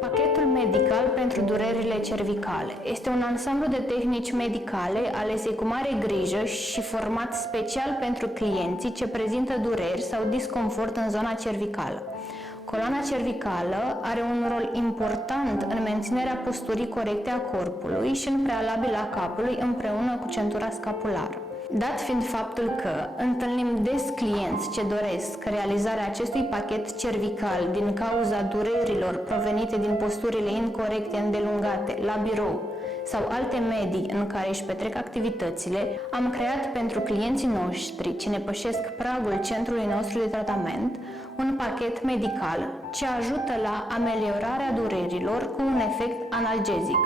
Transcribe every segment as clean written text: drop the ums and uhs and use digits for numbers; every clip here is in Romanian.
Pachetul medical pentru durerile cervicale este un ansamblu de tehnici medicale alese cu mare grijă și format special pentru clienții ce prezintă dureri sau disconfort în zona cervicală. Coloana cervicală are un rol important în menținerea posturii corecte a corpului și în prealabil a capului împreună cu centura scapulară. Dat fiind faptul că întâlnim des clienți ce doresc realizarea acestui pachet cervical din cauza durerilor provenite din posturile incorecte îndelungate la birou sau alte medii în care își petrec activitățile, am creat pentru clienții noștri ce ne pășesc pragul centrului nostru de tratament un pachet medical ce ajută la ameliorarea durerilor cu un efect analgezic.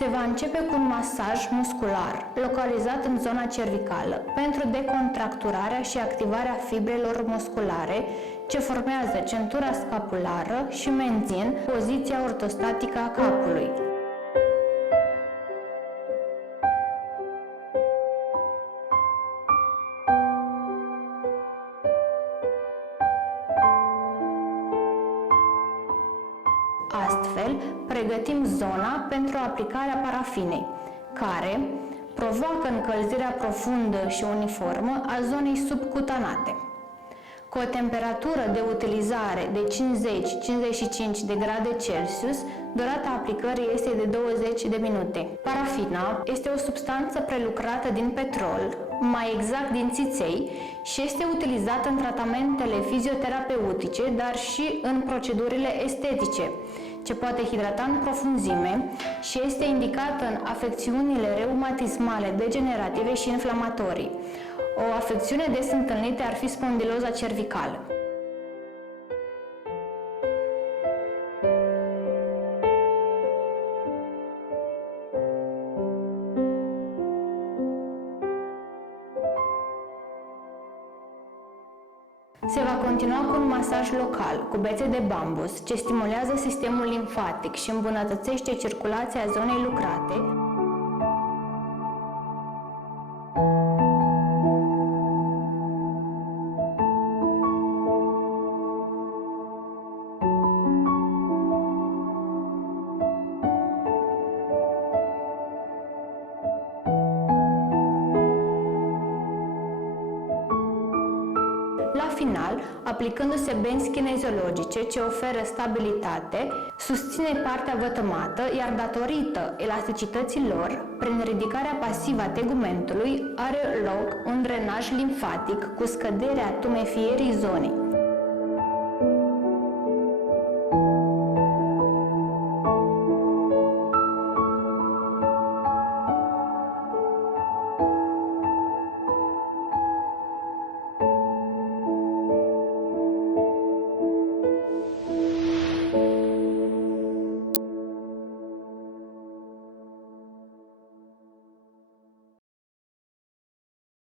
Se va începe cu un masaj muscular localizat în zona cervicală pentru decontracturarea și activarea fibrelor musculare ce formează centura scapulară și mențin poziția ortostatică a capului. Astfel, pregătim zona pentru aplicarea parafinei, care provoacă încălzirea profundă și uniformă a zonei subcutanate. Cu o temperatură de utilizare de 50-55 de grade Celsius, durata aplicării este de 20 de minute. Parafina este o substanță prelucrată din petrol, mai exact din țiței, și este utilizată în tratamentele fizioterapeutice, dar și în procedurile estetice, ce poate hidrata în profunzime și este indicată în afecțiunile reumatismale degenerative și inflamatorii. O afecțiune des întâlnită ar fi spondiloza cervicală. Se va continua cu un masaj local cu bețe de bambus, ce stimulează sistemul limfatic și îmbunătățește circulația zonei lucrate. La final, aplicându-se benzi kineziologice ce oferă stabilitate, susține partea vătămată, iar datorită elasticității lor, prin ridicarea pasivă a tegumentului, are loc un drenaj limfatic cu scăderea tumefierii zonei.